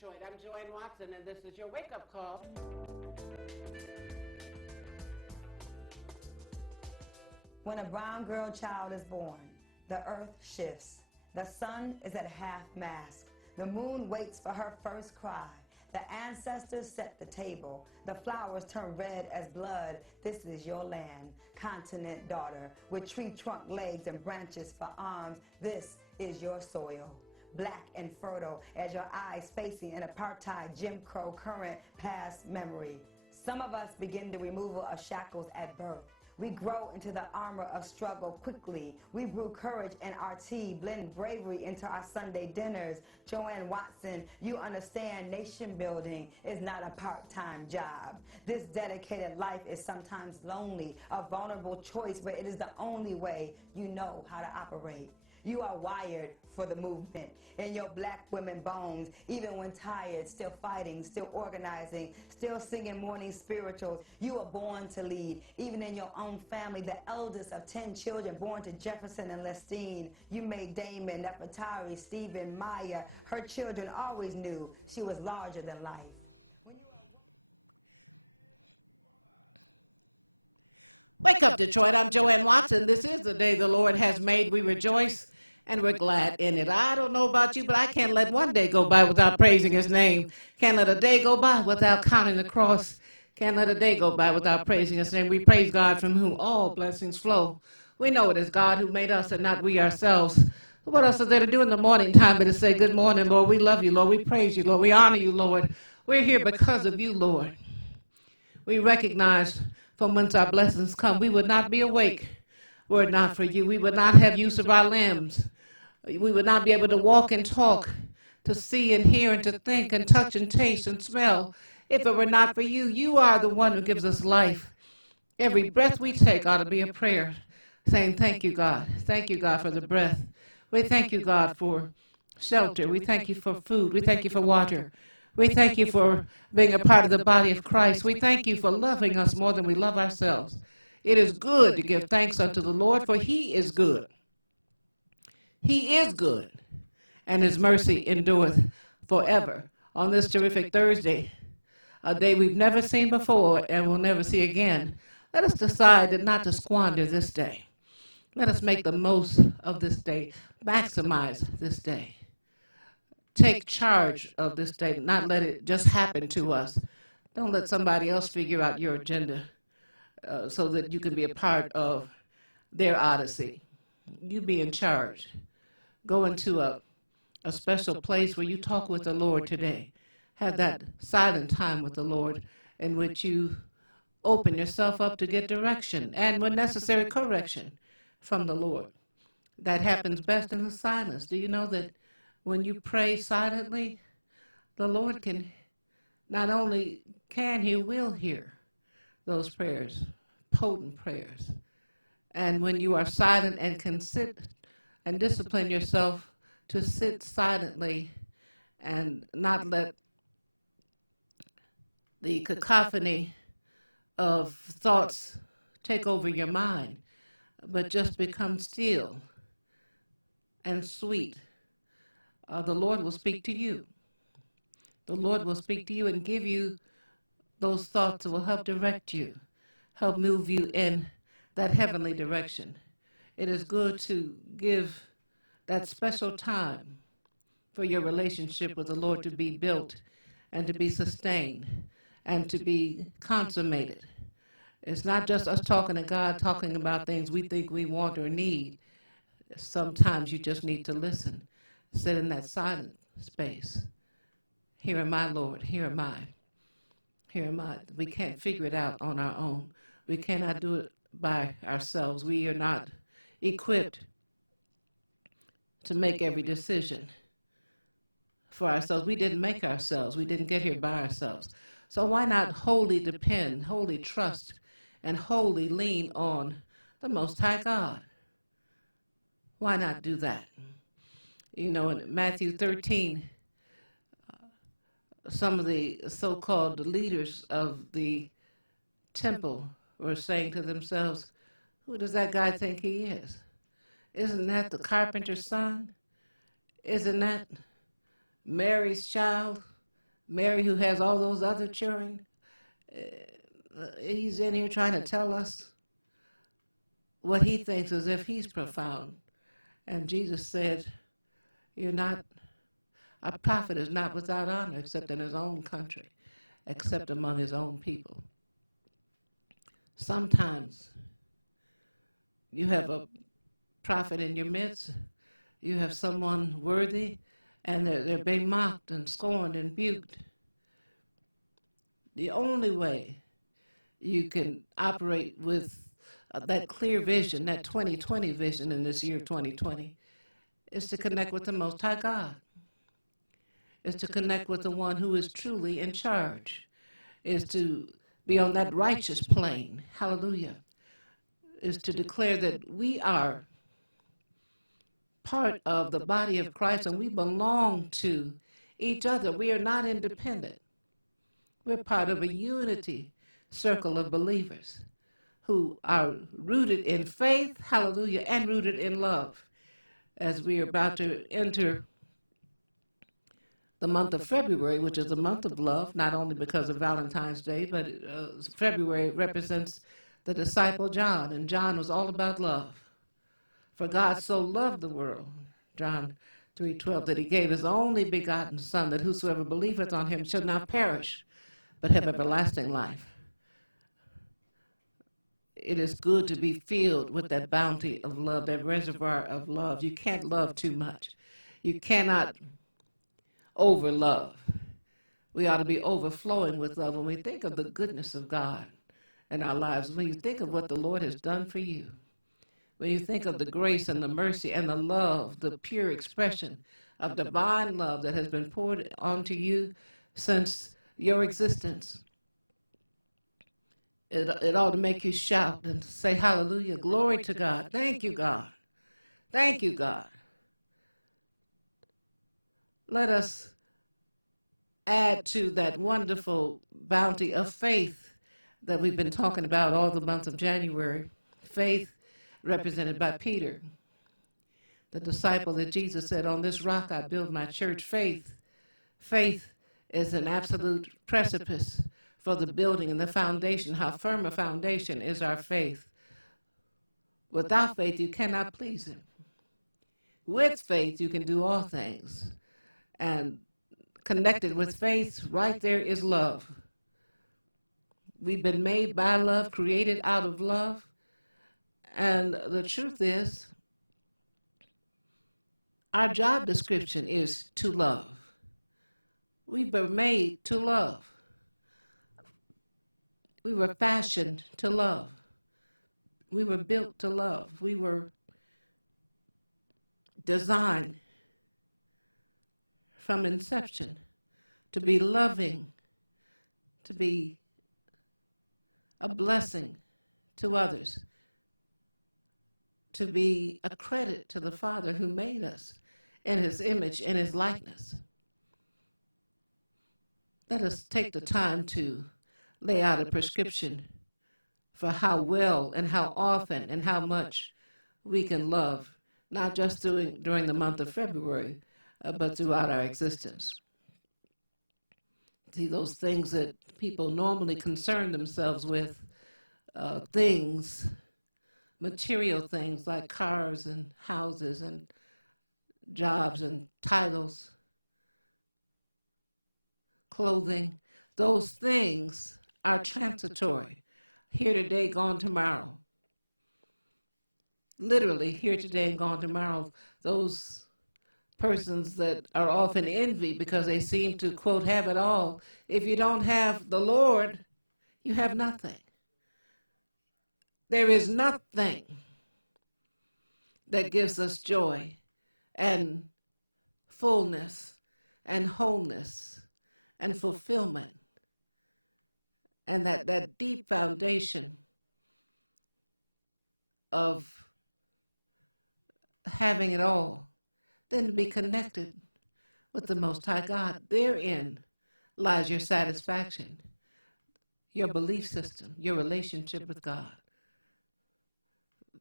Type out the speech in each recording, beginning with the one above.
Detroit. I'm Joanne Watson, and this is your wake-up call. When a brown girl child is born, the earth shifts. The sun is at half-mast. The moon waits for her first cry. The ancestors set the table. The flowers turn red as blood. This is your land, continent daughter, with tree trunk legs and branches for arms. This is your soil, black and fertile as your eyes facing an apartheid Jim Crow current past memory. Some of us begin the removal of shackles at birth. We grow into the armor of struggle quickly. We brew courage in our tea, blend bravery into our Sunday dinners. Joanne Watson, you understand nation building is not a part-time job. This dedicated life is sometimes lonely, a vulnerable choice, but it is the only way you know how to operate. You are wired for the movement in your black women bones, even when tired, still fighting, still organizing, still singing morning spirituals. You were born to lead, even in your own family, the eldest of 10 children born to Jefferson and Lestine. You made Damon, Nefertari, Stephen, Maya. Her children always knew she was larger than life. Wake up, Detroit. I'm Joanne Watson. This is the day the Lord has made. We rejoice and we're glad in it. I don't know about you, but I can't let one day go by without praising his name. Can't let a day go by without counting the cross. Can't let a day go by without praising his name. We praise God from whom all blessings flow. We know it is God who made us and not we ourselves. What else is there to do in the morning time but to say, good morning, Lord. We love you, Lord. We praise you, Lord. We honor you, Lord. We're here because of you, Lord. We recognize from whence our blessings come. We would not be awake were it not for you. We would not have use of our limbs. We would not be able to walk and talk, to see and hear and to think and touch and taste and smell if it were not for you. You are the one who gives us life. Every breath we take ought to be a prayer saying, thank you, God. Thank you, God, for the breath. We thank you, God, for shelter. We thank you for food. We thank you for water. We thank you for being a part of the body of Christ. We thank you for loving us more than we love ourselves. It is good to give thanks unto the Lord, for he is good. He is good, and his mercy endureth forever. On this terrific Thursday, a day we've never seen before and will never see again, let us decide that not to squander this day. Let us make the most of this day, maximize this day. Take charge of this day, not let it just happen to us. Don't let somebody else figure out your agenda so that you can be a part of their odyssey. You be in charge. Go into a special place where you talk with the Lord today. Have that silent time with the Lord in which you open yourself up to get direction and, when necessary, correction from the Lord. That happens best in the silence. Do you know that when you pray silently, the Lord can, not only can, he will hear those prayers, potent prayers. And when you are silent and can sit and discipline yourself to sit silently and not let the cacophony of thoughts take over your mind, but just become still and sweet, the Lord will speak to you. The Lord will speak to you and give you those thoughts that will help direct you, help move you in that heavenly direction. It is good to give that special time for your relationship with the Lord to be built and to be sustained and to be consummated. It's not just us talking to God, talking about things we think we want or need. Sometimes you just need to listen. Sit in that silent space. Here am I, Lord. Here am I. Here am I. We can't figure it out on our own. We cannot do it by ourselves. We are not equipped to make every decision for ourselves. We didn't make ourselves. We didn't get here by ourselves. So why not wholly depend, wholly trust, and wholly lean on the Most High God? Why not do that? You know, in Matthew 13, some of the so-called leaders of the temple were saying to themselves, who does that guy think he is? Isn't that the carpenter's son? Isn't that Mary's child? Mary, who has all those other children, he's in here trying to tell us what he thinks as if he's profound. And Jesus said, "You're not, a prophet is not without honor except in his own country, except among his own people." Sometimes you have a prophet in your midst, you have someone worthy, and they're being mocked and scorned and rebuked. The only way you can operate with that clear vision, that 2020 vision in this year of 2020, is to connect with the Most High God, is to connect with the one who is truly in charge, is to be on that righteous plane, hallelujah, is to declare that we are part of the body of Christ and we belong to each other. We are not independent. We're part of a unity circle of believers who are rooted in faith, hallelujah, and rooted in love. As we are about to enter the month of February, which is the month of love, not only because of Valentine's Day, but February represents the disciple John, and John was all about love. For God so loved the world, John 3:12, that he gave his only begotten Son, that whosoever believeth on him shall not perish, but have everlasting life. It is good to be filled with that bounty of love, that reservoir of love. You can't love too much. You cannot over love. We ought to be overflowing with love. When we think of the goodness of God in our lives, when you think of what the Lord has done for you, when you think of the grace and the mercy and the love, the pure expression of divine love that has been poured onto you since your existence, it ought to make you shout and say, hallelujah, glory to God. Thank you, God. Thank you, God. Let us add to that wonderful bounty of faith that we've been talking about all the month of January. Faith represented by Peter, the disciple that Jesus said, "On this rock I build my church." Faith is an absolute precipice for the building and the foundation. How firm a foundation is our faith. Without faith, you cannot please him. With faith, you can do all things. And connected with faith, right there is love. We've been made by love, created out of love. And the truth is, our job description is to love. We were made to love. We were fashioned to love. We were built to love. We were designed from inception to be loving, to be a blessing to others, to be a credit to the Father who made us in his image and his likeness. Let us take the time to lay out a prescription for how well and how often and how much we can love, not just during the month of February, but throughout our existence. See, those things that people normally concern themselves with, things, material things like cars and houses and jobs and titles, clothing, those things are transitory. Here today, gone tomorrow. Literally, here today and gone tomorrow. Those persons that are often envied because they seem to, quote, have it all. If you don't have the Lord, you have nothing. There is nothing that gives us joy and fullness and wholeness and fulfillment and that deep foundation of having it all than to be connected with the Most High God. Therein lies your satisfaction, your belief system, your relationship with God.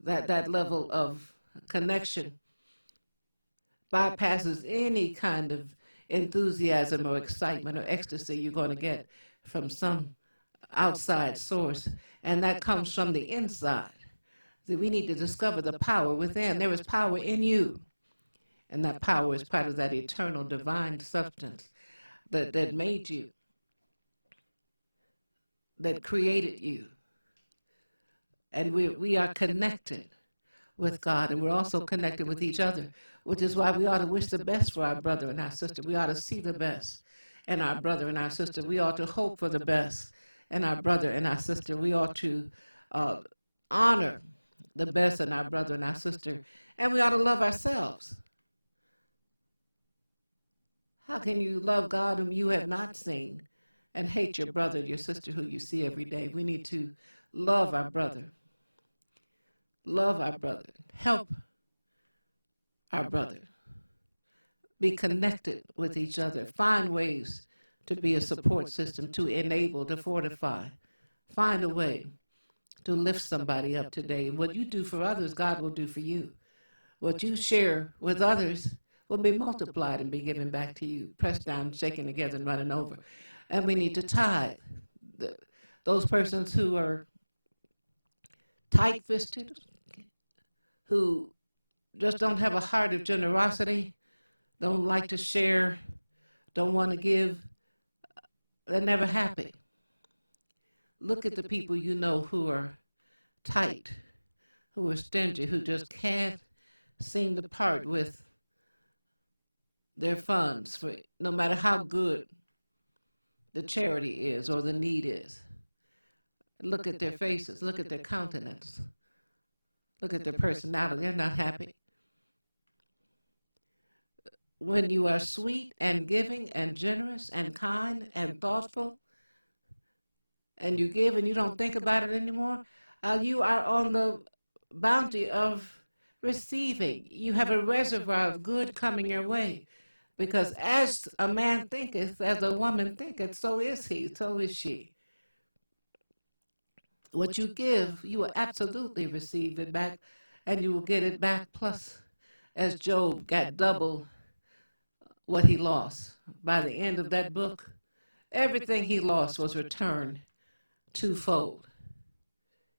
That level of connection bypasses any kind of enthusiasm or excitement or ecstasy you're going to get from some outside source, and that comes from the inside. So we need to discover the power within. There is power in you, and that power is part of that eternal divine substance that made you, that created you. And we are connected with God, and we're also connected with each other, which is why we ought to wish the best for our brother and our sister. We ought to see the best in our brother and our sister. We ought to hope for the best in our brother and our sister. We ought to honor the best in our brother and our sister, and we ought to love ourselves. How can you love God whom you have not seen and hate your brother and your sister who you see every day? We need to love our brother. Love our brother. Help our brother. Be connected with each other. Find ways to be a support system, to enable, to fortify. Find a way to lift somebody up today. What you do for others, God will do for you. What you share with others will be multiplied and be given back to you, pressed down, shaken together, and running over. And we need to tithe. Those persons who are tight-fisted, who just don't have a heart of generosity, don't like to share, don't want to give, they're never happy. Look at the people you know who are tight, who are stingy, who just can't seem to part with their funds, for no matter how good the charity is or the need is. Look at their faces, look at their countenance, look at their personality. They're not happy. When you are sweet and giving and generous and kind and thoughtful, and you give and you don't think about it anymore, you are on the bounty of receiving. You have a reservoir of good coming your way. Because as a man thinketh, as a woman thinketh, so is he, so is she. What you give, you will absolutely receive it back, and you will get it back plus, as Job got double what he lost. By the end of that book, everything he lost was returned twofold.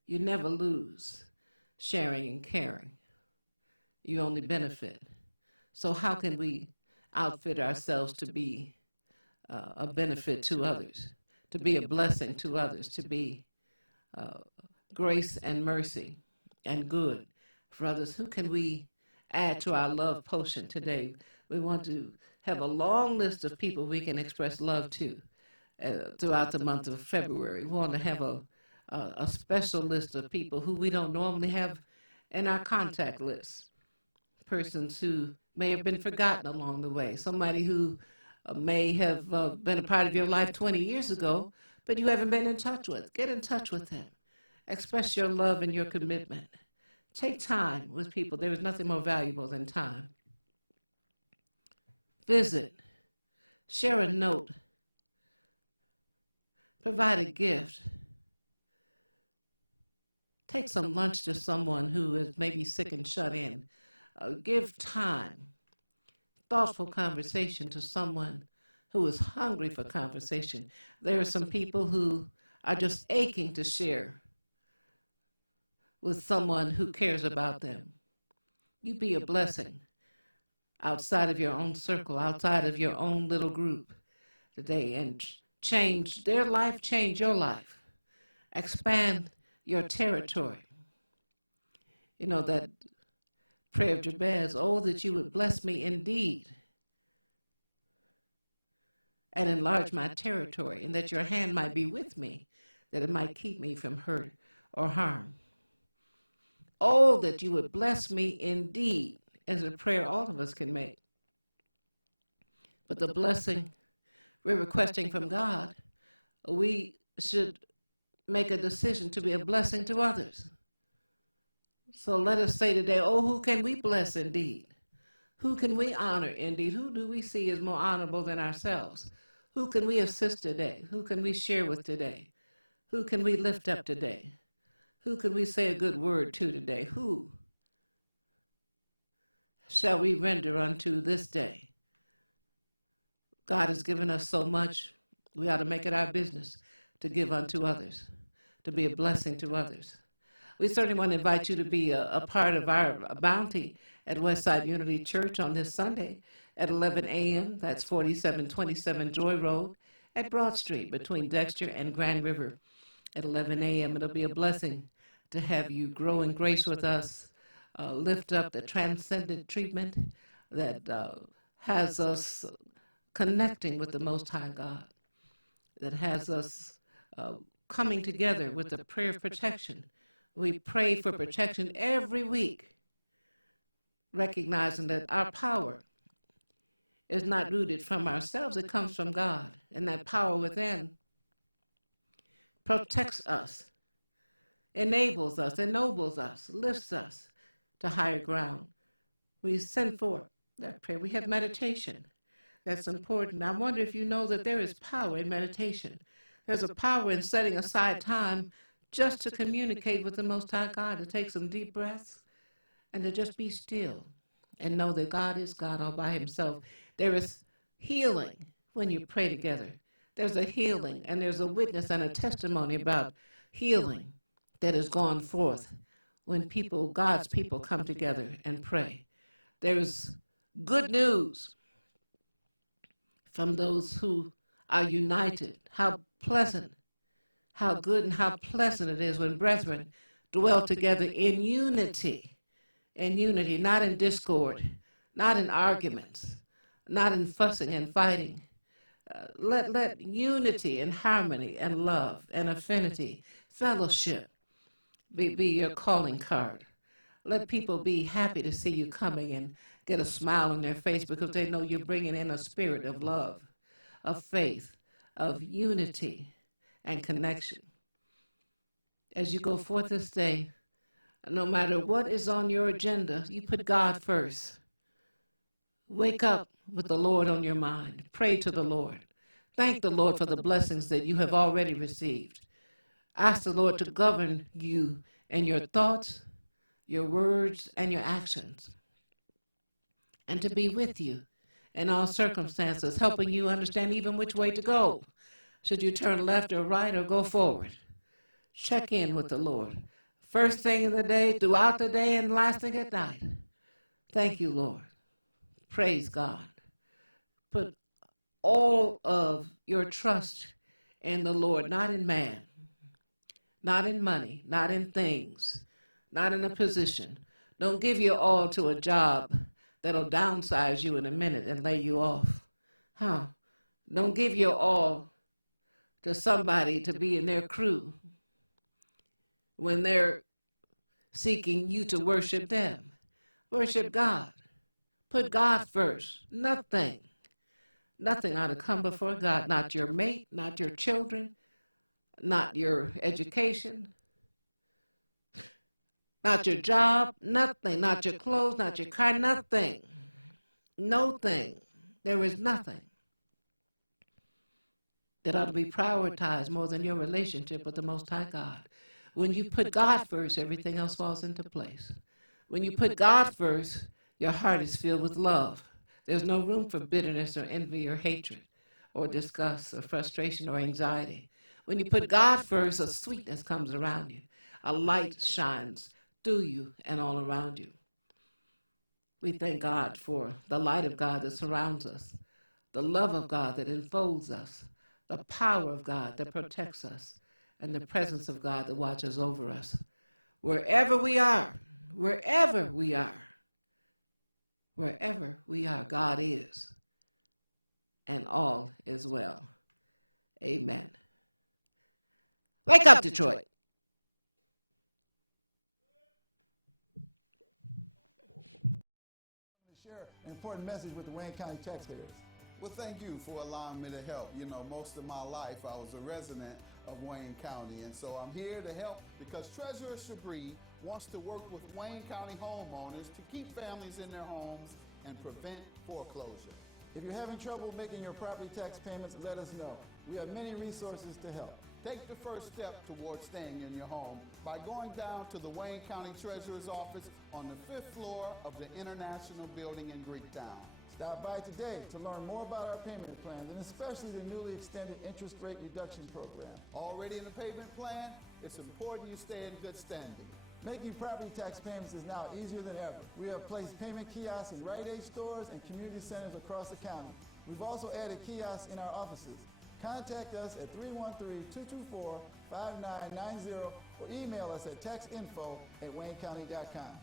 You never lose sharing and caring. You only benefit. So how can we outfit ourselves to be a benefit to others, to be a blessing to others, to be grace and mercy and good for others? Who can we add to our love potion today? We want to have a long list of people we can express love to throughout the month of February. We want to have a special list of people who we don't normally have in our contact list. Persons who may have been forgotten along the way. Somebody who may have been a part of your life 20 years ago, but you haven't been in touch with. Get in touch with them. Express your love and your commitment. Take time with people. There is nothing more valuable than time. Visit. Share a note. Provide a gift. Take some lunch to someone who is maybe sick and shut in. Give time, thoughtful conversation to someone who is hungry for conversation. There are some people who are just aching to share with someone who cares about them. You be a blessing outside of your own circle, outside of your own little group today, and change their life, change your life. Expand your territory. You know, that prayer of Jabez, oh, that you would bless me indeed and enlarge my territory, and that your hand might be with me, that it might keep me from hurt or harm. Oh, that you would bless me indeed, is a prayer all of us can make. But the blessing we're requesting from God, we should make a decision to be a blessing to others. So let us say today, oh, who can we bless indeed? Who can we honor indeed? Who do we see as more honorable than ourselves? Who can we assist today? Who can we share with today? Who can we lift up today? Who can we say a good word to today? Who shall we render unto this day God has given us so much, we ought to make it our business to give unto others, to be a blessing to others. We certainly want to invite you to be a part of our bounty at Westside Unity Church on this Sunday at 11 a.m. That's 4727 Joy Road at Broad Street between Dexter and Grand River at 11 a.m. It'll be a blessing to have you grow in grace with us, lift up the transcendent treatment that has us connecting with the Most High God, that has us coming together with the prayer of protection. We pray for protection every week, recognizing that our power is not rooted from ourselves, it comes from God. And that power within protects us, enables us, ennobles us, lifts us to higher ground. We send forth that prayer. We have meditation. That's important. I wonder if you know that there is power in meditation. There's a power in setting aside time just to communicate with the Most High God, to take some deep breaths and to just be still and know that God is God all by himself. There is healing when you pray together. There's a healing, and there's a witness and a testimony about healing that has gone forth when people, God's people, come together and pray. There's good news from those who are united. How pleasant, how good and how pleasant it is when brethren dwell together in unity, not in discord, not in arguments, not in fussing and fighting. Let unity and harmony and love and affinity, fellowship be your calling card. Let people be happy to see you coming and get a smile on their face because they know you're bringing in a spirit of love, of faith, of unity and connection. As you go forth this day, no matter what is on your agenda, you put God first. Wake up with the Lord on your mind. Pray to the Lord. Thank the Lord for the blessings that you have already received. Ask the Lord to govern you and your thoughts, your words, and your actions, and to be with you in all circumstances, helping you understand even which way to go. Should you turn left or right or go forward? Check in with the Lord. First thing in the day, throughout the day, and last thing at night. Thank you, Lord. Praise God. Put all of your trust in the Lord, not in man, not in money, not in things, not in a position. Don't give your all to a job that'll downsize you in a minute and lay you off. Don't give your all to somebody to be in their crew when they're seeking you to worship them. Worship God. Put God first. Nothing ought to come before God. Not your mate, not your children, not your education, not your job, nothing, not your clothes, not your car, nothing. No thing. There is nothing that ought to be prioritized more than your relationship with the Most High God. When you put God first, everything else falls into place. When you put God first, your heart is filled with love. There's no room for bitterness or envy or hatred or disgust or frustration or anxiety. When you put God first, a sweetness comes around you. A light shines through you and all around you. We thank God for the light of God that surrounds us, the love of God that enfolds us, the power of God that protects us, and the presence of God that watches over us. Wherever we are, God is, and all is well. Amen. Wake up, Detroit. Share an important message with the Wayne County taxpayers. Well, thank you for allowing me to help. You know, most of my life I was a resident of Wayne County, and so I'm here to help because Treasurer Shabri wants to work with Wayne County homeowners to keep families in their homes and prevent foreclosure. If you're having trouble making your property tax payments, let us know. We have many resources to help. Take the first step towards staying in your home by going down to the Wayne County Treasurer's office on the 5th floor of the International Building in Greektown. Stop by today to learn more about our payment plans and especially the newly extended interest rate reduction program. Already in the payment plan? It's important you stay in good standing. Making property tax payments is now easier than ever. We have placed payment kiosks in Rite Aid stores and community centers across the county. We've also added kiosks in our offices. Contact us at 313-224-5990 or email us at taxinfo@waynecounty.com.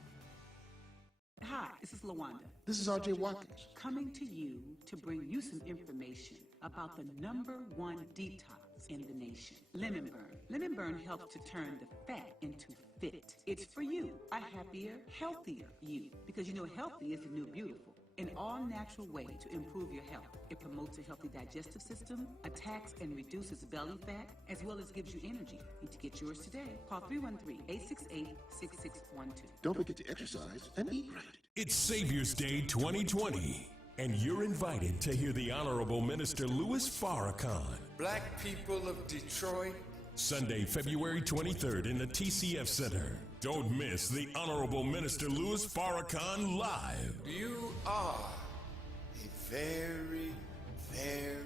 Hi, this is LaWanda. This is R.J. Watkins. Coming to you to bring you some information about the #1 detox in the nation, Lemon Burn. Lemon Burn helps to turn the fat into fit. It's for you, a happier, healthier you, because you know healthy is the new beautiful. An all-natural way to improve your health. It promotes a healthy digestive system, attacks and reduces belly fat, as well as gives you energy. Need to get yours today. Call 313-868-6612. Don't forget to exercise and eat right. It's Savior's Day 2020, and you're invited to hear the Honorable Minister Louis Farrakhan. Black people of Detroit. Sunday, February 23rd in the TCF Center. Don't miss the Honorable Minister Louis Farrakhan live. You are a very, very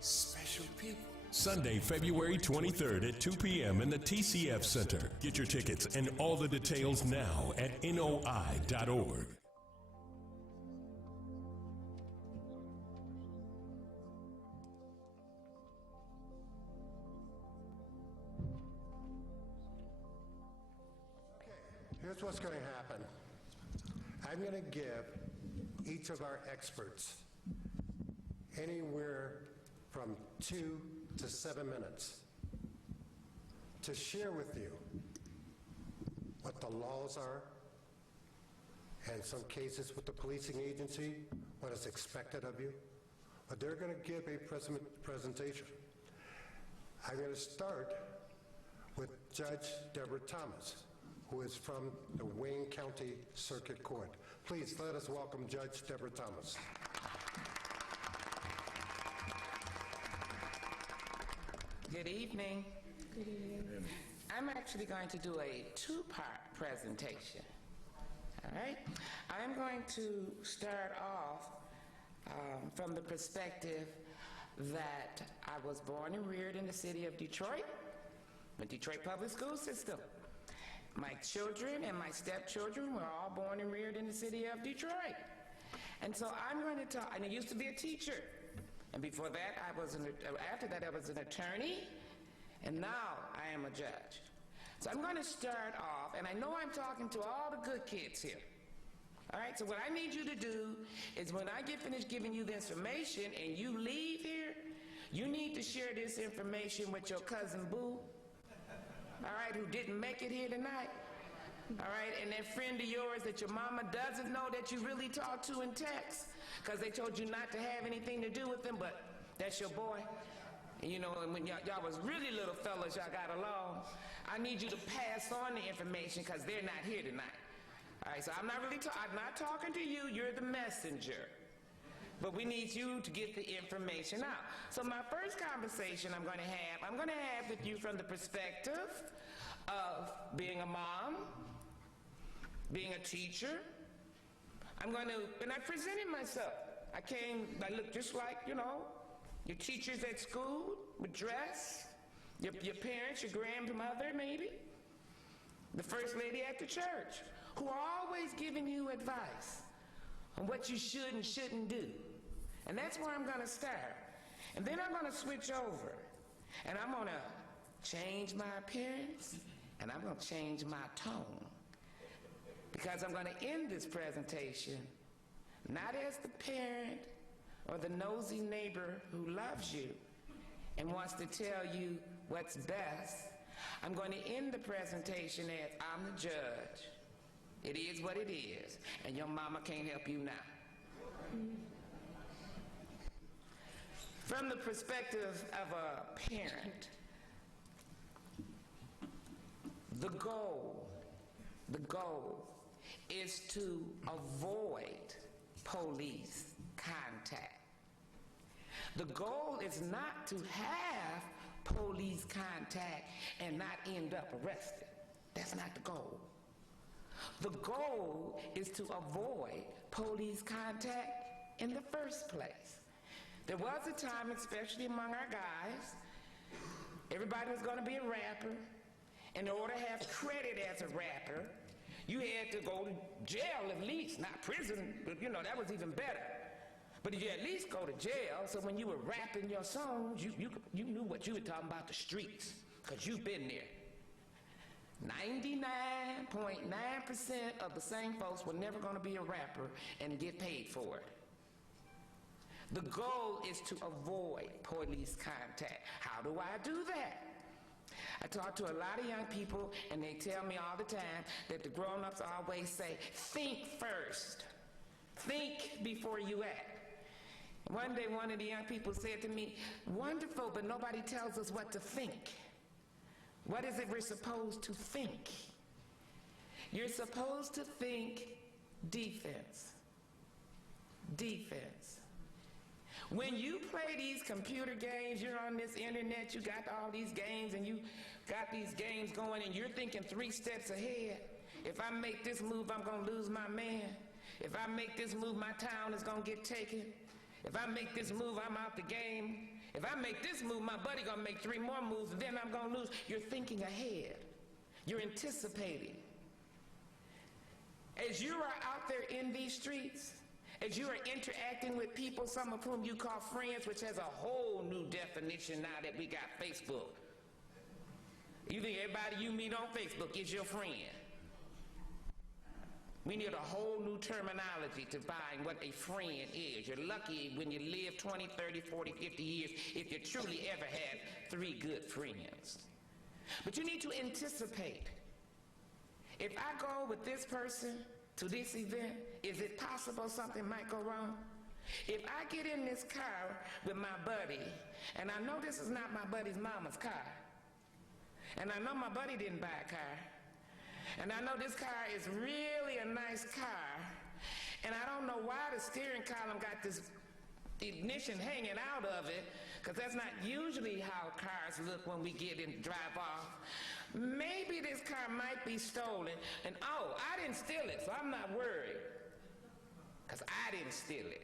special people. Sunday, February 23rd at 2 p.m. in the TCF Center. Get your tickets and all the details now at noi.org. Here's what's going to happen. I'm going to give each of our experts anywhere from 2 to 7 minutes to share with you what the laws are, and in some cases with the policing agency, what is expected of you. But they're going to give a presentation. I'm going to start with Judge Deborah Thomas, who is from the Wayne County Circuit Court. Please let us welcome Judge Deborah Thomas. Good evening. Good evening. I'm actually going to do a two-part presentation. All right? I'm going to start off from the perspective that I was born and reared in the city of Detroit, the Detroit public school system. My children and my stepchildren were all born and reared in the city of Detroit. And so I'm going to talk, and I used to be a teacher. And before that, after that, I was an attorney, and now I am a judge. So I'm going to start off, and I know I'm talking to all the good kids here. All right, so what I need you to do is when I get finished giving you the information and you leave here, you need to share this information with your cousin Boo, all right, who didn't make it here tonight, all right, and that friend of yours that your mama doesn't know that you really talk to in text because they told you not to have anything to do with them, but that's your boy. And you know, when y'all was really little fellas, y'all got along, I need you to pass on the information because they're not here tonight. All right, so I'm not talking to you, you're the messenger. But we need you to get the information out. So my first conversation I'm going to have with you from the perspective of being a mom, being a teacher. And I presented myself. I look just like, you know, your teachers at school with dress, your parents, your grandmother maybe, the first lady at the church, who are always giving you advice on what you should and shouldn't do. And that's where I'm going to start. And then I'm going to switch over. And I'm going to change my appearance, and I'm going to change my tone. Because I'm going to end this presentation not as the parent or the nosy neighbor who loves you and wants to tell you what's best. I'm going to end the presentation as I'm the judge. It is what it is, and your mama can't help you now. From the perspective of a parent, the goal is to avoid police contact. The goal is not to have police contact and not end up arrested. That's not the goal. The goal is to avoid police contact in the first place. There was a time, especially among our guys, everybody was going to be a rapper. In order to have credit as a rapper, you had to go to jail at least, not prison, but you know, that was even better. But you at least go to jail, so when you were rapping your songs, you knew what you were talking about, the streets, because you've been there. 99.9% of the same folks were never going to be a rapper and get paid for it. The goal is to avoid police contact. How do I do that? I talk to a lot of young people, and they tell me all the time that the grown-ups always say, think first. Think before you act. One day, one of the young people said to me, wonderful, but nobody tells us what to think. What is it we're supposed to think? You're supposed to think defense. Defense. When you play these computer games, you're on this internet, you got all these games, and you got these games going, and you're thinking 3 steps ahead. If I make this move, I'm going to lose my man. If I make this move, my town is going to get taken. If I make this move, I'm out the game. If I make this move, my buddy going to make 3 more moves, and then I'm going to lose. You're thinking ahead. You're anticipating. As you are out there in these streets, as you are interacting with people, some of whom you call friends, which has a whole new definition now that we got Facebook. You think everybody you meet on Facebook is your friend. We need a whole new terminology to define what a friend is. You're lucky when you live 20, 30, 40, 50 years if you truly ever had 3 good friends. But you need to anticipate. If I go with this person to this event, is it possible something might go wrong? If I get in this car with my buddy, and I know this is not my buddy's mama's car, and I know my buddy didn't buy a car, and I know this car is really a nice car, and I don't know why the steering column got this ignition hanging out of it, because that's not usually how cars look when we get in drive off. Maybe this car might be stolen, and oh, I didn't steal it, so I'm not worried, because I didn't steal it.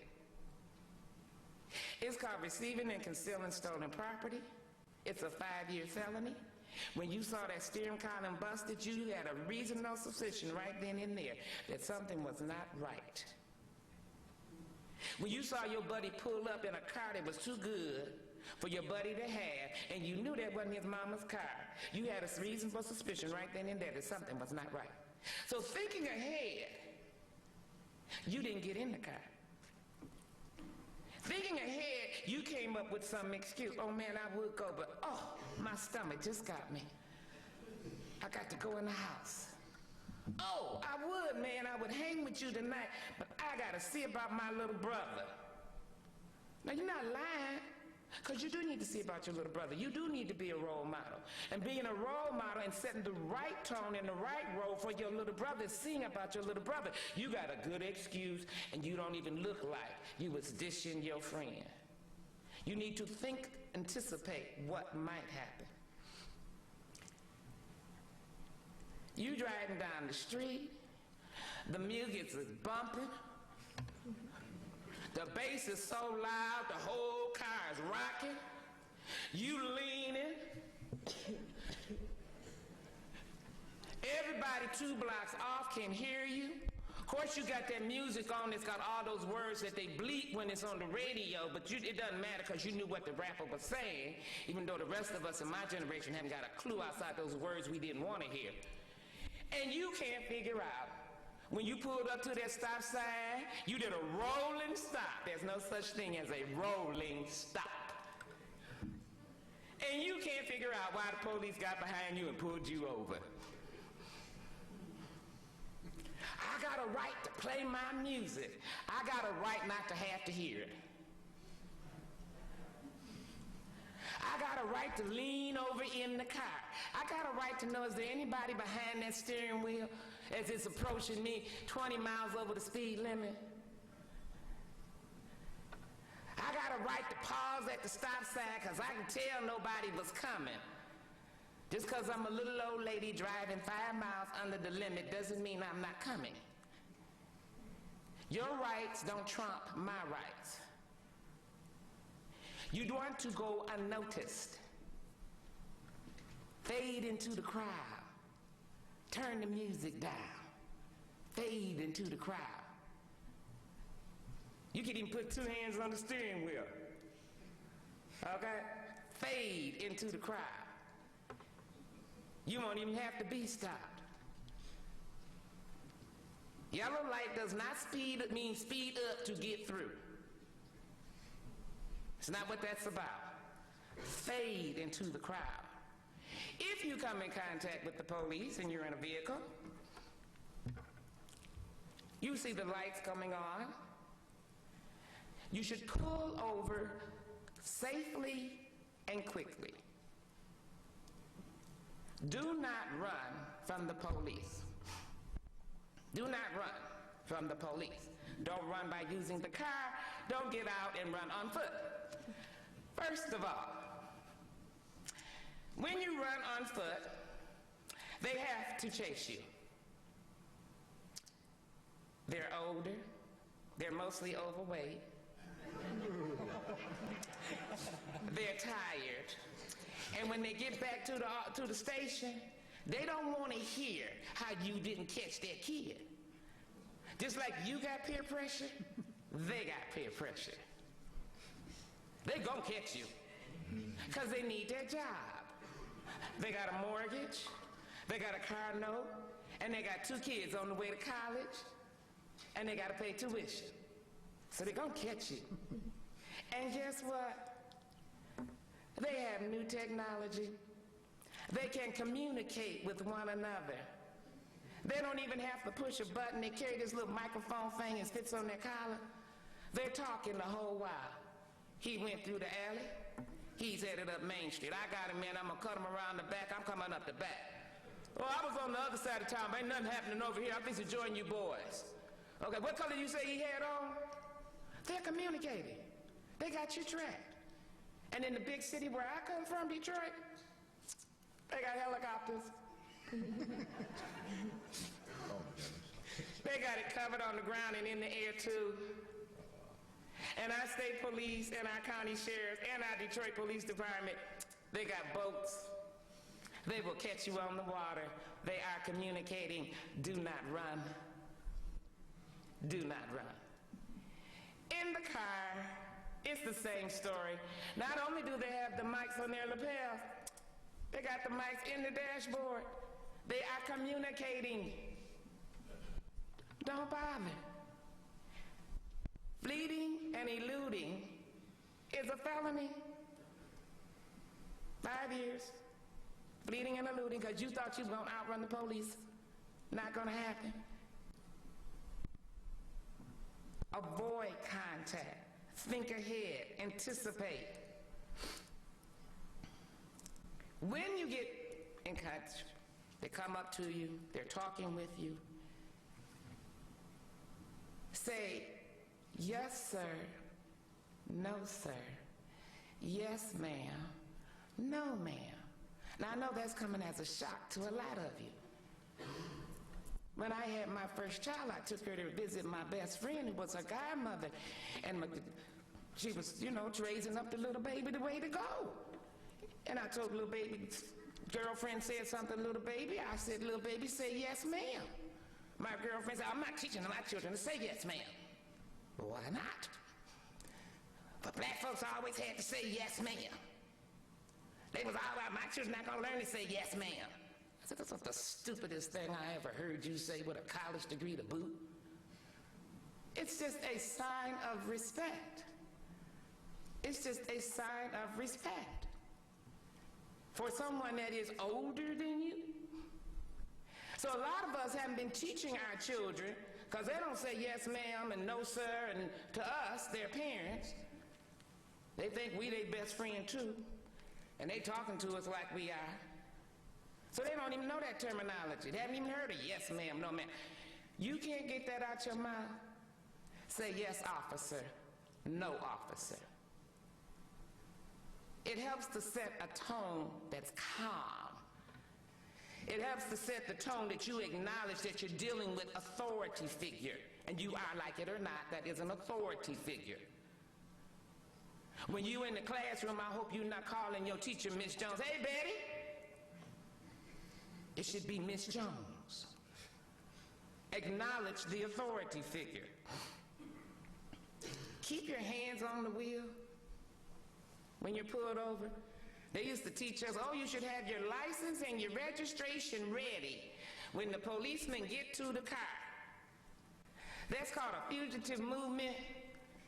It's called receiving and concealing stolen property. It's a 5-year felony. When you saw that steering column busted, you had a reasonable suspicion right then and there that something was not right. When you saw your buddy pull up in a car that was too good for your buddy to have, and you knew that wasn't his mama's car, you had a reasonable suspicion right then and there that something was not right. So thinking ahead, you didn't get in the car. Thinking ahead, you came up with some excuse. Oh man, I would go, but oh, my stomach just got me. I got to go in the house. Oh, I would, man, I would hang with you tonight, but I got to see about my little brother. Now, you're not lying, because you do need to see about your little brother. You do need to be a role model. And being a role model and setting the right tone and the right role for your little brother is seeing about your little brother. You got a good excuse, and you don't even look like you was dishing your friend. You need to think, anticipate what might happen. You driving down the street, the music is bumping, the bass is so loud, the whole car is rocking, you leaning, everybody 2 blocks off can hear you. Of course, you got that music on that's got all those words that they bleep when it's on the radio, but it doesn't matter because you knew what the rapper was saying, even though the rest of us in my generation haven't got a clue outside those words we didn't want to hear. And you can't figure out, when you pulled up to that stop sign, you did a rolling stop. There's no such thing as a rolling stop. And you can't figure out why the police got behind you and pulled you over. I got a right to play my music. I got a right not to have to hear it. I got a right to lean over in the car. I got a right to know, is there anybody behind that steering wheel as it's approaching me 20 miles over the speed limit? I got a right to pause at the stop sign because I can tell nobody was coming. Just because I'm a little old lady driving 5 miles under the limit doesn't mean I'm not coming. Your rights don't trump my rights. You'd want to go unnoticed. Fade into the crowd. Turn the music down. Fade into the crowd. You can even put 2 hands on the steering wheel. Okay? Fade into the crowd. You won't even have to be stopped. Yellow light does not mean speed up to get through. It's not what that's about. Fade into the crowd. If you come in contact with the police and you're in a vehicle, you see the lights coming on, you should pull over safely and quickly. Do not run from the police. Do not run from the police. Don't run by using the car. Don't get out and run on foot. First of all, when you run on foot, they have to chase you. They're older. They're mostly overweight. They're tired. And when they get back to the station, they don't want to hear how you didn't catch that kid. Just like you got peer pressure, they got peer pressure. They gonna catch you because they need their job. They got a mortgage, they got a car note, and they got 2 kids on the way to college, and they got to pay tuition. So they gonna catch you. And guess what? They have new technology. They can communicate with one another. They don't even have to push a button. They carry this little microphone thing and fits on their collar. They're talking the whole while. He went through the alley. He's headed up Main Street. I got him, man. I'm going to cut him around the back. I'm coming up the back. Oh, I was on the other side of town. Ain't nothing happening over here. I'm fixing to join you boys. Okay, what color you say he had on? They're communicating. They got you tracked. And in the big city where I come from, Detroit, they got helicopters. They got it covered on the ground and in the air too. And our state police and our county sheriff and our Detroit Police Department, they got boats. They will catch you on the water. They are communicating. Do not run. Do not run. In the car, it's the same story. Not only do they have the mics on their lapel, they got the mics in the dashboard. They are communicating. Don't bother. Fleeing and eluding is a felony. 5 years. Fleeing and eluding because you thought you were going to outrun the police. Not going to happen. Avoid contact. Think ahead. Anticipate. When you get in contact, they come up to you, they're talking with you. Say, yes, sir. No, sir. Yes, ma'am. No, ma'am. Now, I know that's coming as a shock to a lot of you. When I had my first child, I took her to visit my best friend, who was her godmother. And she was, raising up the little baby the way to go. And I told the little baby, girlfriend said something, little baby. I said, little baby, say yes, ma'am. My girlfriend said, I'm not teaching my children to say yes, ma'am. Why not? But black folks always had to say yes, ma'am. They was all about, my children not gonna learn to say yes, ma'am. I said, that's the stupidest thing I ever heard you say with a college degree to boot. It's just a sign of respect. It's just a sign of respect for someone that is older than you. So a lot of us haven't been teaching our children, because they don't say yes, ma'am, and no, sir, and to us, their parents. They think we their best friend too, and they talking to us like we are. So they don't even know that terminology. They haven't even heard of yes, ma'am, no, ma'am. You can't get that out your mouth. Say yes, officer, no, officer. It helps to set a tone that's calm. It helps to set the tone that you acknowledge that you're dealing with authority figure And you are, like it or not, that is an authority figure. When you in the classroom, I hope you're not calling your teacher Miss Jones. Hey, Betty. It should be Miss Jones. Acknowledge the authority figure. Keep your hands on the wheel when you're pulled over. They used to teach us, oh, you should have your license and your registration ready when the policemen get to the car. That's called a fugitive movement.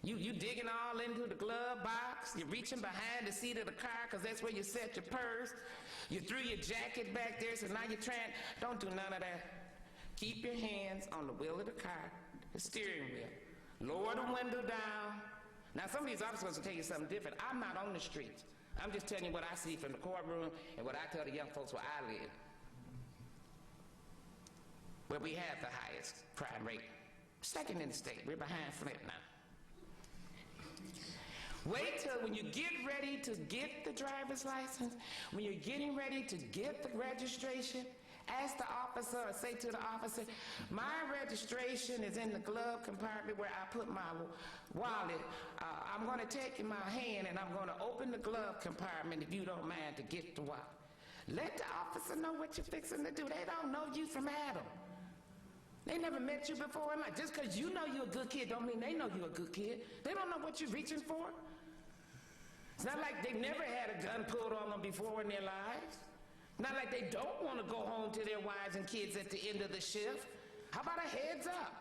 You digging all into the glove box. You're reaching behind the seat of the car because that's where you set your purse. You threw your jacket back there, so now you're trying. Don't do none of that. Keep your hands on the wheel of the car, the steering wheel. Lower the window down. Now, some of these officers will tell you something different. I'm not on the streets. I'm just telling you what I see from the courtroom and what I tell the young folks where I live. Where we have the highest crime rate. Second in the state. We're behind Flint now. Wait till when you get ready to get the driver's license, when you're getting ready to get the registration, ask the officer or say to the officer, my registration is in the glove compartment where I put my wallet. I'm going to take in my hand and I'm going to open the glove compartment, if you don't mind, to get the wallet. Let the officer know what you're fixing to do. They don't know you from Adam. They never met you before in life. Just because you know you're a good kid don't mean they know you're a good kid. They don't know what you're reaching for. It's not like they've never had a gun pulled on them before in their lives. Not like they don't want to go home to their wives and kids at the end of the shift. How about a heads up?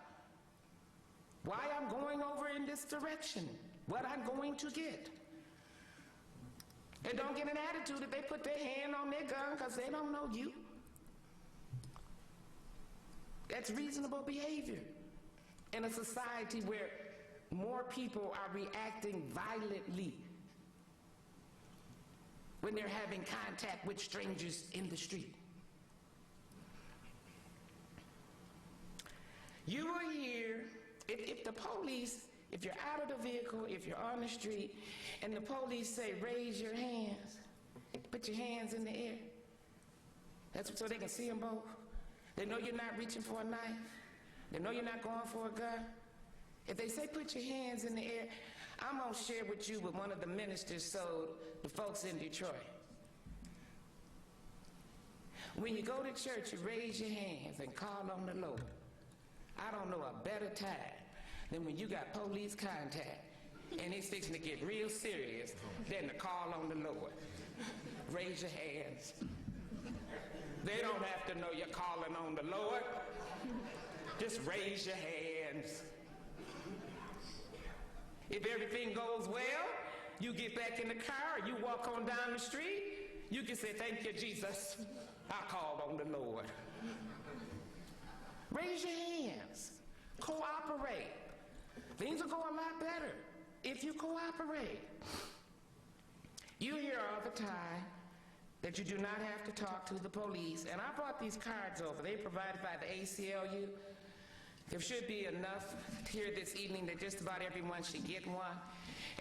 Why I'm going over in this direction, what I'm going to get. And don't get an attitude if they put their hand on their gun because they don't know you. That's reasonable behavior in a society where more people are reacting violently when they're having contact with strangers in the street. You are here, if the police, if you're out of the vehicle, if you're on the street, and the police say, raise your hands, put your hands in the air. That's so they can see them both. They know you're not reaching for a knife. They know you're not going for a gun. If they say put your hands in the air, I'm going to share with you what one of the ministers told the folks in Detroit. When you go to church, you raise your hands and call on the Lord. I don't know a better time than when you got police contact and it's fixing to get real serious than to call on the Lord. Raise your hands. They don't have to know you're calling on the Lord. Just raise your hands. If everything goes well, you get back in the car, or you walk on down the street, you can say, thank you, Jesus. I called on the Lord. Raise your hands. Cooperate. Things will go a lot better if you cooperate. You hear all the time that you do not have to talk to the police. And I brought these cards over. They're provided by the ACLU. There should be enough here this evening that just about everyone should get one.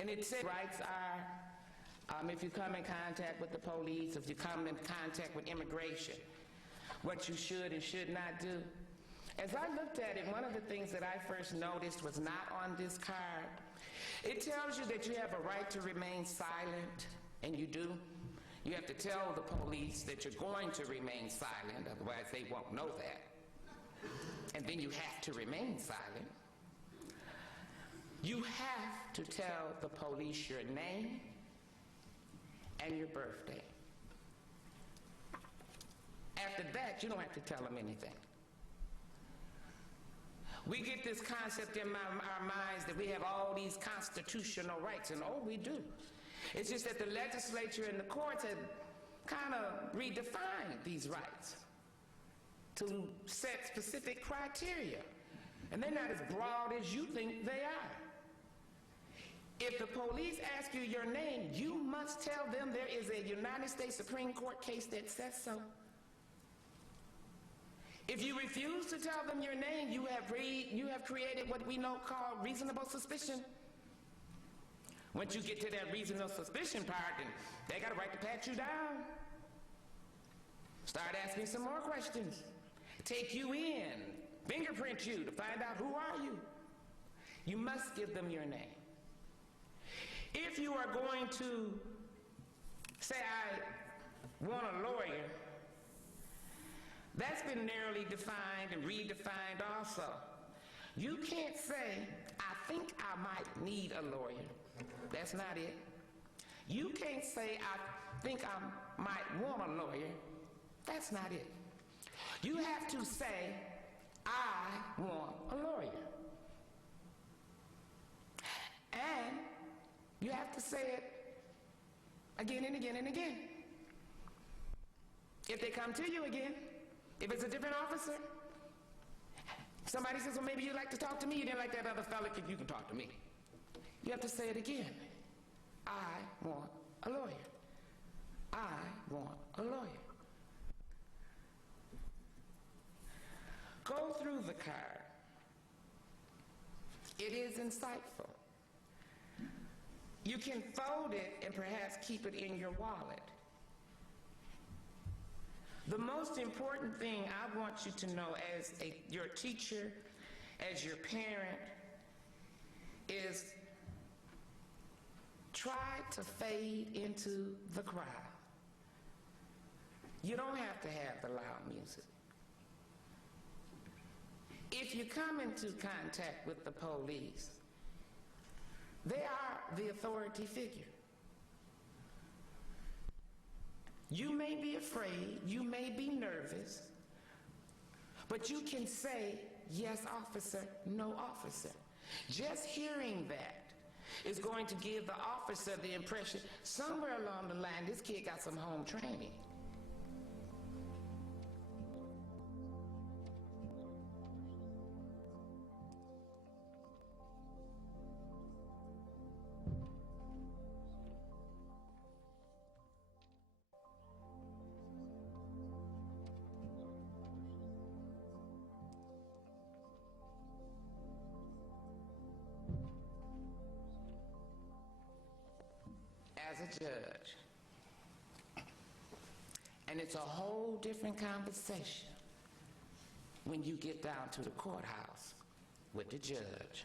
And it says rights are, if you come in contact with the police, if you come in contact with immigration, what you should and should not do. As I looked at it, one of the things that I first noticed was not on this card. It tells you that you have a right to remain silent, and you do. You have to tell the police that you're going to remain silent, otherwise they won't know that. And then you have to remain silent. You have to tell the police your name and your birthday. After that, you don't have to tell them anything. We get this concept in our minds that we have all these constitutional rights, and oh, we do. It's just that the legislature and the courts have kind of redefined these rights to set specific criteria. And they're not as broad as you think they are. If the police ask you your name, you must tell them there is a United States Supreme Court case that says so. If you refuse to tell them your name, you have created what we know called reasonable suspicion. Once you get to that reasonable suspicion part, then they got a right to pat you down. Start asking some more questions. Take you in. fingerprint you to find out who are you. You must give them your name. If you are going to say, I want a lawyer, that's been narrowly defined and redefined also. You can't say, I think I might need a lawyer. That's not it. You can't say, I think I might want a lawyer. That's not it. You have to say, I want a lawyer. And you have to say it again and again and again. If they come to you again, if it's a different officer, somebody says, well, maybe you'd like to talk to me. You didn't like that other fella, you can talk to me. You have to say it again. I want a lawyer. I want a lawyer. Go through the card. It is insightful. You can fold it and perhaps keep it in your wallet. The most important thing I want you to know as your teacher, as your parent, is try to fade into the crowd. You don't have to have the loud music. If you come into contact with the police, they are the authority figure. You may be afraid, you may be nervous, but you can say, yes, officer, no, officer. Just hearing that is going to give the officer the impression, somewhere along the line, this kid got some home training. As a judge. And it's a whole different conversation when you get down to the courthouse with the judge.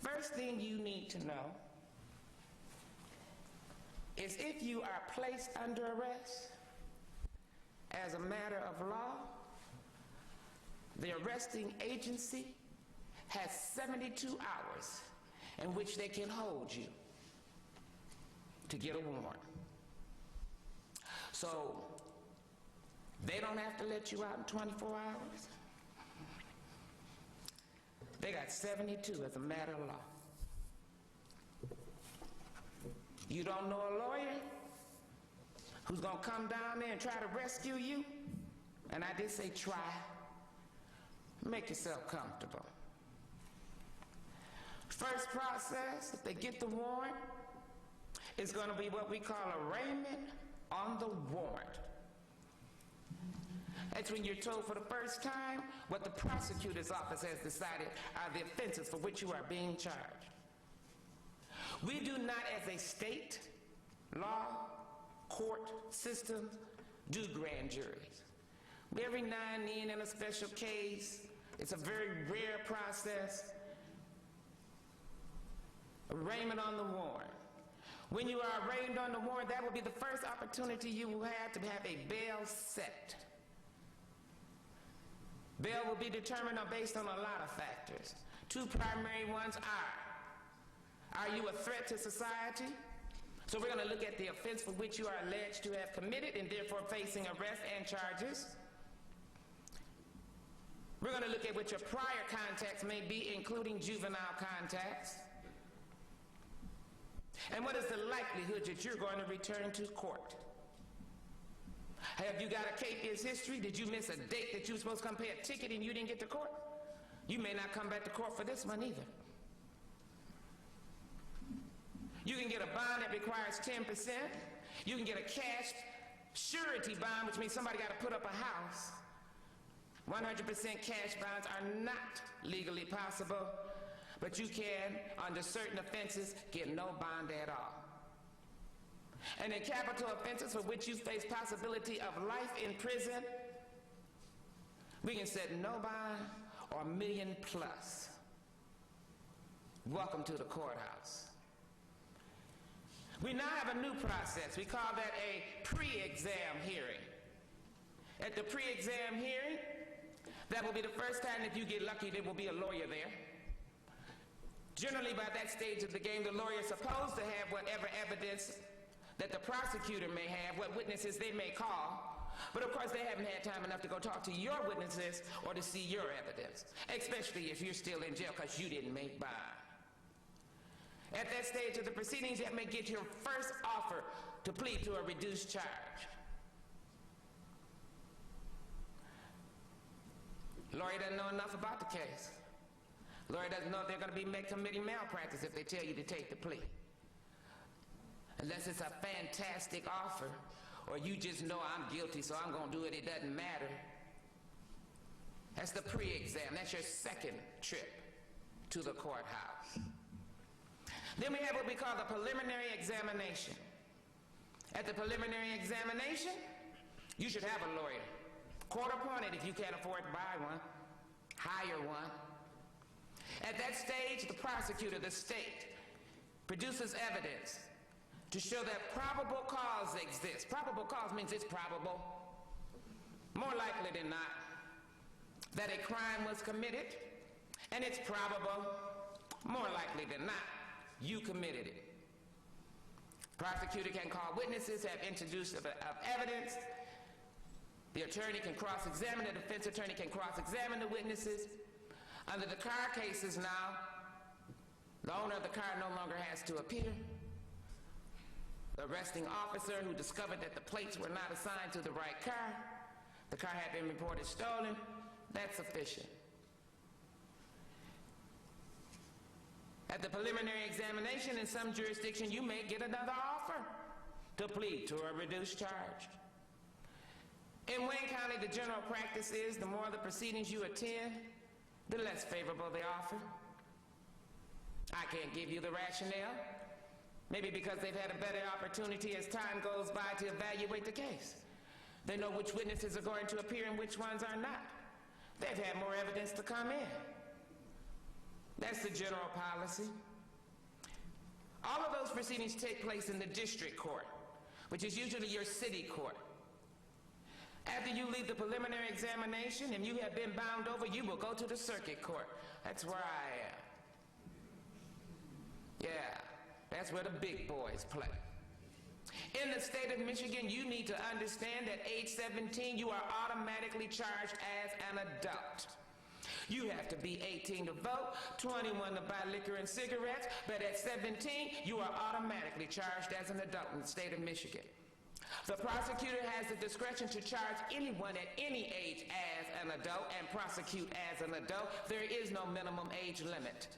First thing you need to know is if you are placed under arrest as a matter of law, the arresting agency has 72 hours in which they can hold you to get a warrant. So they don't have to let you out in 24 hours. They got 72 as a matter of law. You don't know a lawyer who's gonna come down there and try to rescue you? And I did say try. Make yourself comfortable. First process, if they get the warrant, is going to be what we call arraignment on the warrant. That's when you're told for the first time what the prosecutor's office has decided are the offenses for which you are being charged. We do not, as a state, law, court system, do grand juries. Every now and then in a special case, it's a very rare process. Arraignment on the warrant. When you are arraigned on the warrant, that will be the first opportunity you will have to have a bail set. Bail will be determined based on a lot of factors. Two primary ones are you a threat to society? So we're going to look at the offense for which you are alleged to have committed and therefore facing arrest and charges. We're going to look at what your prior contacts may be, including juvenile contacts. And what is the likelihood that you're going to return to court? Have you got a case history? Did you miss a date that you were supposed to come pay a ticket and you didn't get to court? You may not come back to court for this one either. You can get a bond that requires 10%. You can get a cash surety bond, which means somebody got to put up a house. 100% cash bonds are not legally possible, but you can, under certain offenses, get no bond at all. And in capital offenses for which you face possibility of life in prison, we can set no bond or $1 million plus. Welcome to the courthouse. We now have a new process. We call that a pre-exam hearing. At the pre-exam hearing, that will be the first time, if you get lucky, there will be a lawyer there. Generally, by that stage of the game, the lawyer is supposed to have whatever evidence that the prosecutor may have, what witnesses they may call. But of course, they haven't had time enough to go talk to your witnesses or to see your evidence, especially if you're still in jail because you didn't make bond. At that stage of the proceedings, you may get your first offer to plead to a reduced charge. Lawyer doesn't know enough about the case. Lawyer doesn't know if they're going to be committing malpractice if they tell you to take the plea. Unless it's a fantastic offer, or you just know I'm guilty, so I'm going to do it, it doesn't matter. That's the pre-exam. That's your second trip to the courthouse. Then we have what we call the preliminary examination. At the preliminary examination, you should have a lawyer. Court-appointed if you can't afford to buy one. Hire one. At that stage, the prosecutor, the state, produces evidence to show that probable cause exists. Probable cause means it's probable, more likely than not, that a crime was committed, and it's probable, more likely than not, you committed it. Prosecutor can call witnesses, have introduced of evidence. The attorney can cross-examine, the defense attorney can cross-examine the witnesses. Under the car cases now, the owner of the car no longer has to appear. The arresting officer who discovered that the plates were not assigned to the right car, the car had been reported stolen, that's sufficient. At the preliminary examination, in some jurisdiction, you may get another offer to plead to a reduced charge. In Wayne County, the general practice is the more the proceedings you attend, the less favorable the offer. I can't give you the rationale. Maybe because they've had a better opportunity as time goes by to evaluate the case. They know which witnesses are going to appear and which ones are not. They've had more evidence to come in. That's the general policy. All of those proceedings take place in the district court, which is usually your city court. After you leave the preliminary examination and you have been bound over, you will go to the circuit court. That's where I am. Yeah, that's where the big boys play. In the state of Michigan, you need to understand that age 17, you are automatically charged as an adult. You have to be 18 to vote, 21 to buy liquor and cigarettes, but at 17, you are automatically charged as an adult in the state of Michigan. The prosecutor has the discretion to charge anyone at any age as an adult and prosecute as an adult. There is no minimum age limit.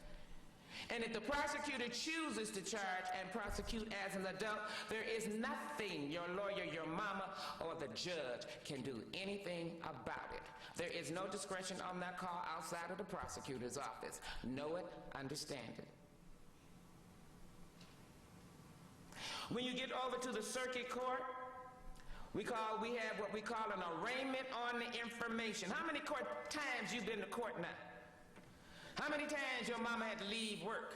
And if the prosecutor chooses to charge and prosecute as an adult, there is nothing your lawyer, your mama, or the judge can do anything about it. There is no discretion on that call outside of the prosecutor's office. Know it, understand it. When you get over to the circuit court, we have what we call an arraignment on the information. How many court times you've been to court now? How many times your mama had to leave work?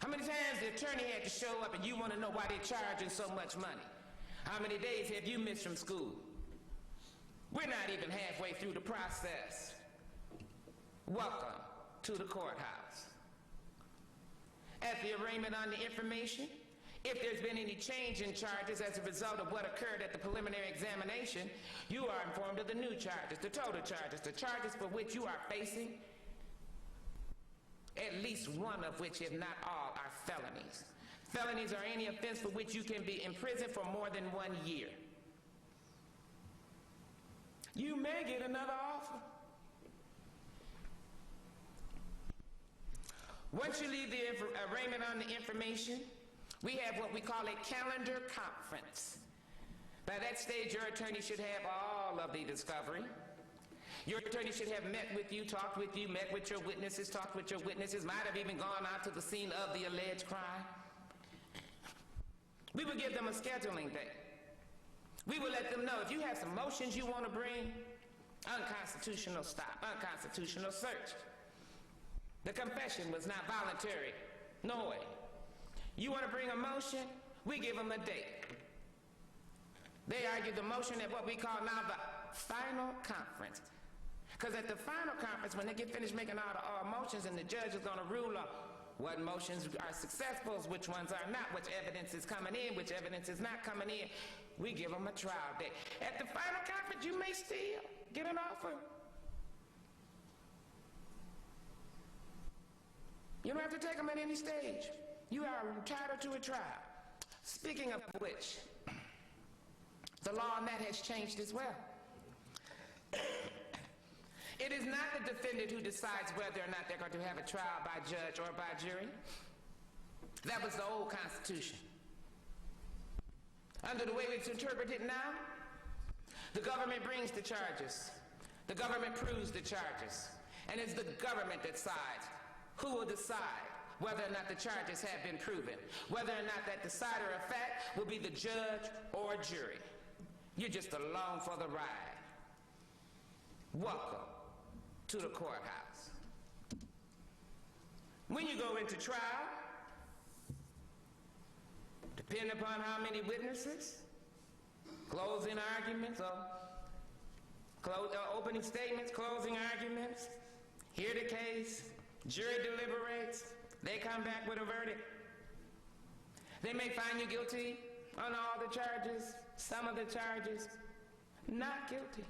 How many times the attorney had to show up and you want to know why they're charging so much money? How many days have you missed from school? We're not even halfway through the process. Welcome to the courthouse. At the arraignment on the information, if there's been any change in charges as a result of what occurred at the preliminary examination, you are informed of the new charges, the total charges, the charges for which you are facing, at least one of which, if not all, are felonies. Felonies are any offense for which you can be imprisoned for more than 1 year. You may get another offer. Once you leave the arraignment on the information, we have what we call a calendar conference. By that stage, your attorney should have all of the discovery. Your attorney should have met with you, talked with you, met with your witnesses, talked with your witnesses, might have even gone out to the scene of the alleged crime. We would give them a scheduling day. We would let them know if you have some motions you want to bring, unconstitutional stop, unconstitutional search. The confession was not voluntary. No way. You want to bring a motion? We give them a date. They argue the motion at what we call now the final conference. Because at the final conference, when they get finished making all the motions and the judge is going to rule on what motions are successful, which ones are not, which evidence is coming in, which evidence is not coming in, we give them a trial date. At the final conference, you may still get an offer. You don't have to take them at any stage. You are entitled to a trial. Speaking of which, the law on that has changed as well. It is not the defendant who decides whether or not they're going to have a trial by judge or by jury. That was the old Constitution. Under the way it's interpreted now, the government brings the charges. The government proves the charges. And it's the government that decides who will decide whether or not the charges have been proven, whether or not that decider of fact will be the judge or jury. You're just along for the ride. Welcome to the courthouse. When you go into trial, depending upon how many witnesses, closing arguments, or opening statements, closing arguments, hear the case, jury deliberates, they come back with a verdict. They may find you guilty on all the charges, some of the charges, not guilty.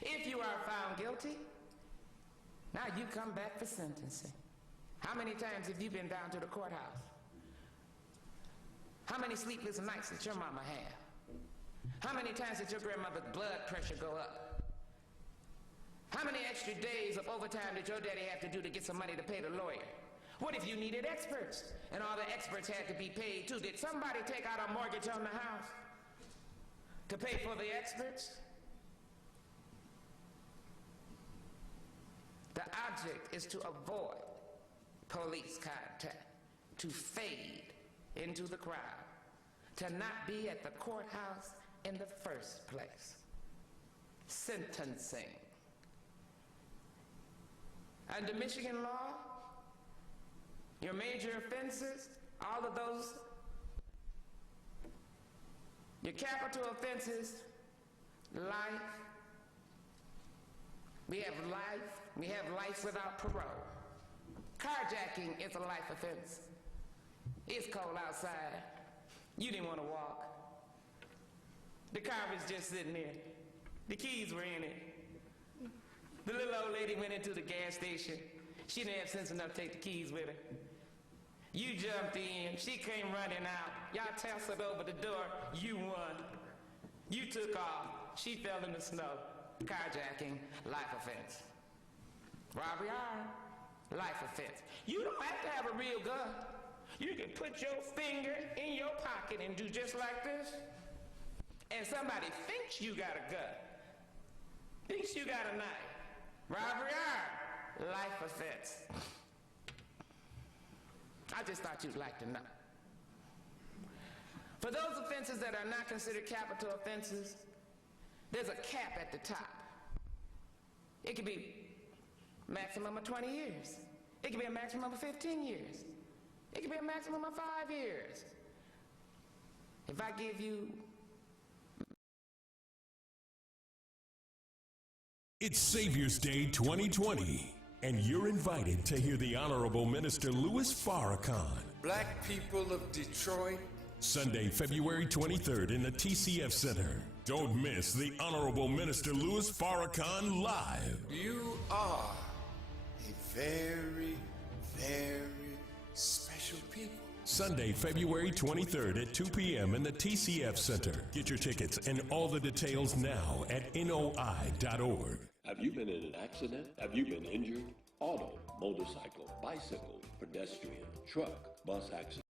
If you are found guilty, now you come back for sentencing. How many times have you been down to the courthouse? How many sleepless nights did your mama have? How many times did your grandmother's blood pressure go up? How many extra days of overtime did your daddy have to do to get some money to pay the lawyer? What if you needed experts and all the experts had to be paid too? Did somebody take out a mortgage on the house to pay for the experts? The object is to avoid police contact, to fade into the crowd, to not be at the courthouse in the first place. Sentencing. Under Michigan law, your major offenses, all of those, your capital offenses, life. We have life without parole. Carjacking is a life offense. It's cold outside. You didn't want to walk. The car was just sitting there. The keys were in it. The little old lady went into the gas station. She didn't have sense enough to take the keys with her. You jumped in. She came running out. Y'all tussled over the door. You won. You took off. She fell in the snow. Carjacking, life offense. Robbery, life offense. You don't have to have a real gun. You can put your finger in your pocket and do just like this, and somebody thinks you got a gun, thinks you got a knife. Robbery, life offense. I just thought you'd like to know. For those offenses that are not considered capital offenses, there's a cap at the top. It could be maximum of 20 years. It could be a maximum of 15 years. It could be a maximum of 5 years. If I give you... It's Savior's Day 2020, and you're invited to hear the Honorable Minister Louis Farrakhan. Black people of Detroit. Sunday, February 23rd in the TCF Center. Don't miss the Honorable Minister Louis Farrakhan live. You are a very, very special people. Sunday, February 23rd at 2 p.m. in the TCF Center. Get your tickets and all the details now at noi.org. Have you been in an accident? Have you been injured? Auto, motorcycle, bicycle, pedestrian, truck, bus accident.